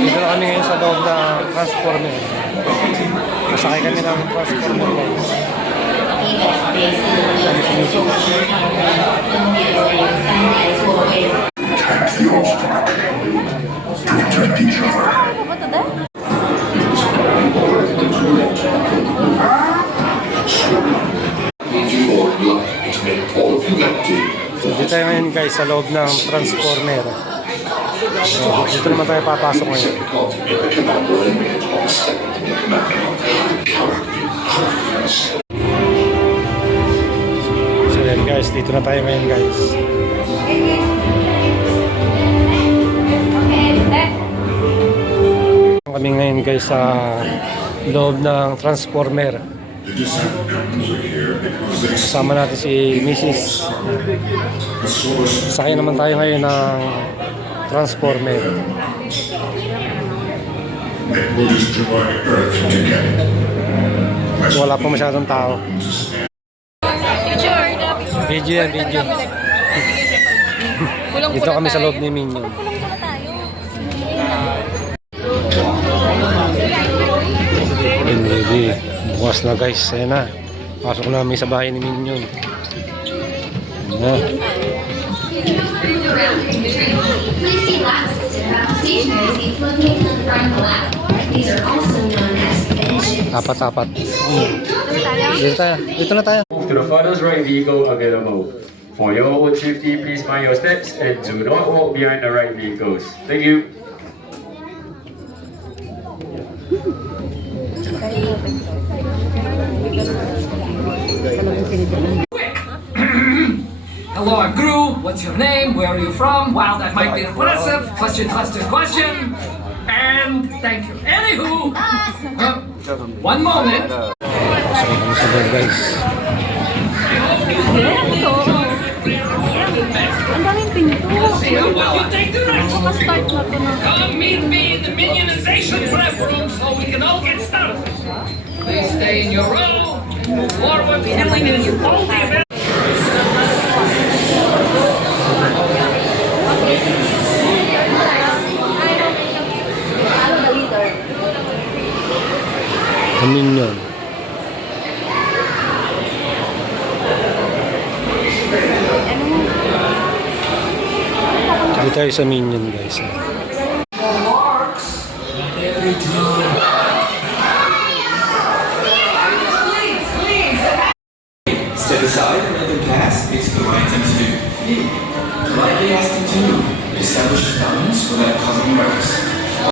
Dito na kami ngayon sa loob ng transformer. Masakay kami ng transformer guys. So dito tayo ngayon guys sa loob ng transformer. So, dito naman tayo papasok ngayon. So yan guys, dito na tayo ngayon guys. Kami ngayon guys sa loob ng transformer. Kasama natin si Mrs. Sakay naman tayo ngayon ng transformer. Wala pa masyadong tao. Video yan, video. Dito kami sa loob ni Minion. And ready. Bukas na guys, ayan na. Pasok namin sa bahay ni Minion. Ayan na. Please see last stationary seats located on the front left. These are also known as benches. Apat-apat. Dito tayo. Dito na tayo. Move to the farthest right vehicle available. For your own safety, please mind your steps and do not walk behind the right vehicles. Thank you. Hello, crew. What's your name? Where are you from? Wow, that might be impressive. Question. And thank you. Anywho, one moment. So guys. Ang daming pinto. Start na to na. Come meet me in the minionization prep room so we can all get started. Please stay in your row. Move forward. Healing is all the event. Minion. Dito tayo sa Minion guys.